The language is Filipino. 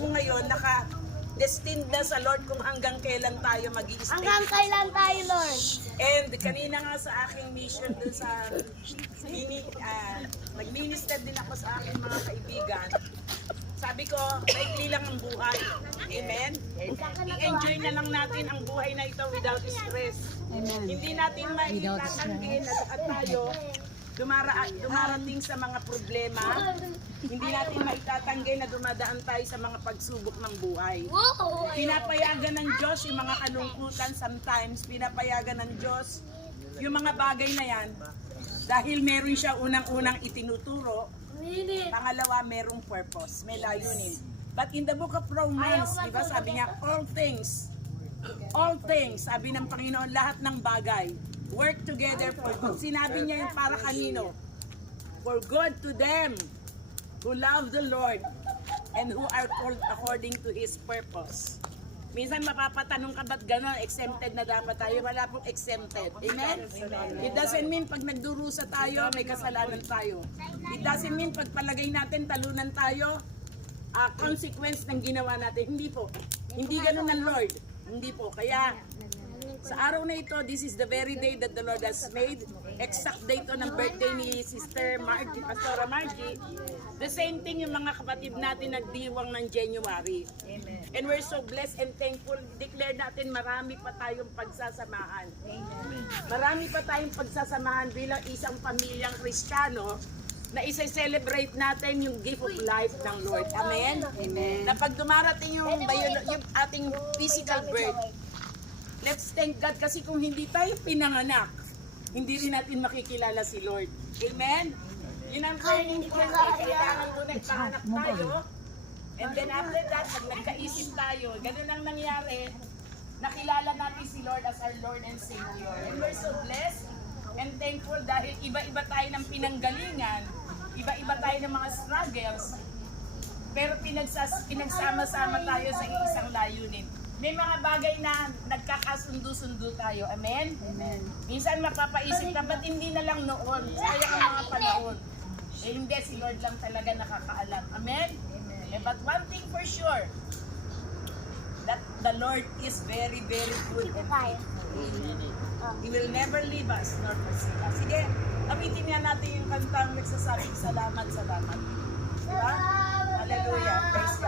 mo ngayon, naka-destined na sa Lord kung hanggang kailan tayo mag-i-stay. Hanggang kailan tayo, Lord? And kanina nga sa aking mission dun sa nag-minister din ako sa aking mga kaibigan. Sabi ko, maikli lang ang buhay. Amen? I-enjoy na lang natin ang buhay na ito without stress. Hindi natin maitatanggi na tayo dumarating sa mga problema. Hindi natin maitatanggi na dumadaan tayo sa mga pagsubok ng buhay. Pinapayagan ng Diyos yung mga kalungkutan sometimes. Pinapayagan ng Diyos yung mga bagay na yan dahil meron siya unang-unang itinuturo. Pangalawa, merong purpose, may layunin. But in the book of Romans, di ba sabi niya, all things, sabi ng Panginoon, lahat ng bagay, work together for good. Sinabi niya yung para kanino? For good to them who love the Lord and who are called according to His purpose. Minsan mapapatanong ka ba't gano'n, exempted na dapat tayo? Wala pong exempted. Amen? It doesn't mean pag nagdurusa tayo, may kasalanan tayo. It doesn't mean pag palagay natin, talunan tayo, consequence ng ginawa natin. Hindi po. Hindi gano'n ng Lord. Hindi po. Kaya, sa araw na ito, this is the very day that the Lord has made. Exact date ng birthday ni Sister Margie, Pastora Margie. The same thing yung mga kapatid natin nagdiwang ng January. Amen. And we're so blessed and thankful. Declare natin marami pa tayong pagsasamahan. Amen. Marami pa tayong pagsasamahan bilang isang pamilyang Kristiyano na isa-celebrate natin yung gift of life ng Lord. Amen? Amen. Na pag dumarating yung ating physical birth, let's thank God kasi kung hindi tayo pinanganak, hindi rin natin makikilala si Lord. Amen? Yun ang training ko. Kailangan ko nagpahanap tayo. And then after that, pag nagkaisip tayo, ganun ang nangyari, nakilala natin si Lord as our Lord and Savior. And we're so blessed and thankful dahil iba-iba tayo ng pinanggalingan, iba-iba tayo ng mga struggles, pero pinagsama-sama tayo sa isang layunin. May mga bagay na nagkakasundo-sundo tayo. Amen? Amen. Minsan mapapaisip ka, ba't hindi na lang noon? Sayang ang mga panahon. Eh hindi, si Lord lang talaga nakakaalam. Amen? Amen. Eh, but one thing for sure, that the Lord is very, very good and faithful. He will never leave us nor forsake us. Sige, awitin nga natin yung kantang nagsasabing salamat, salamat. Diba? Hallelujah. Praise God.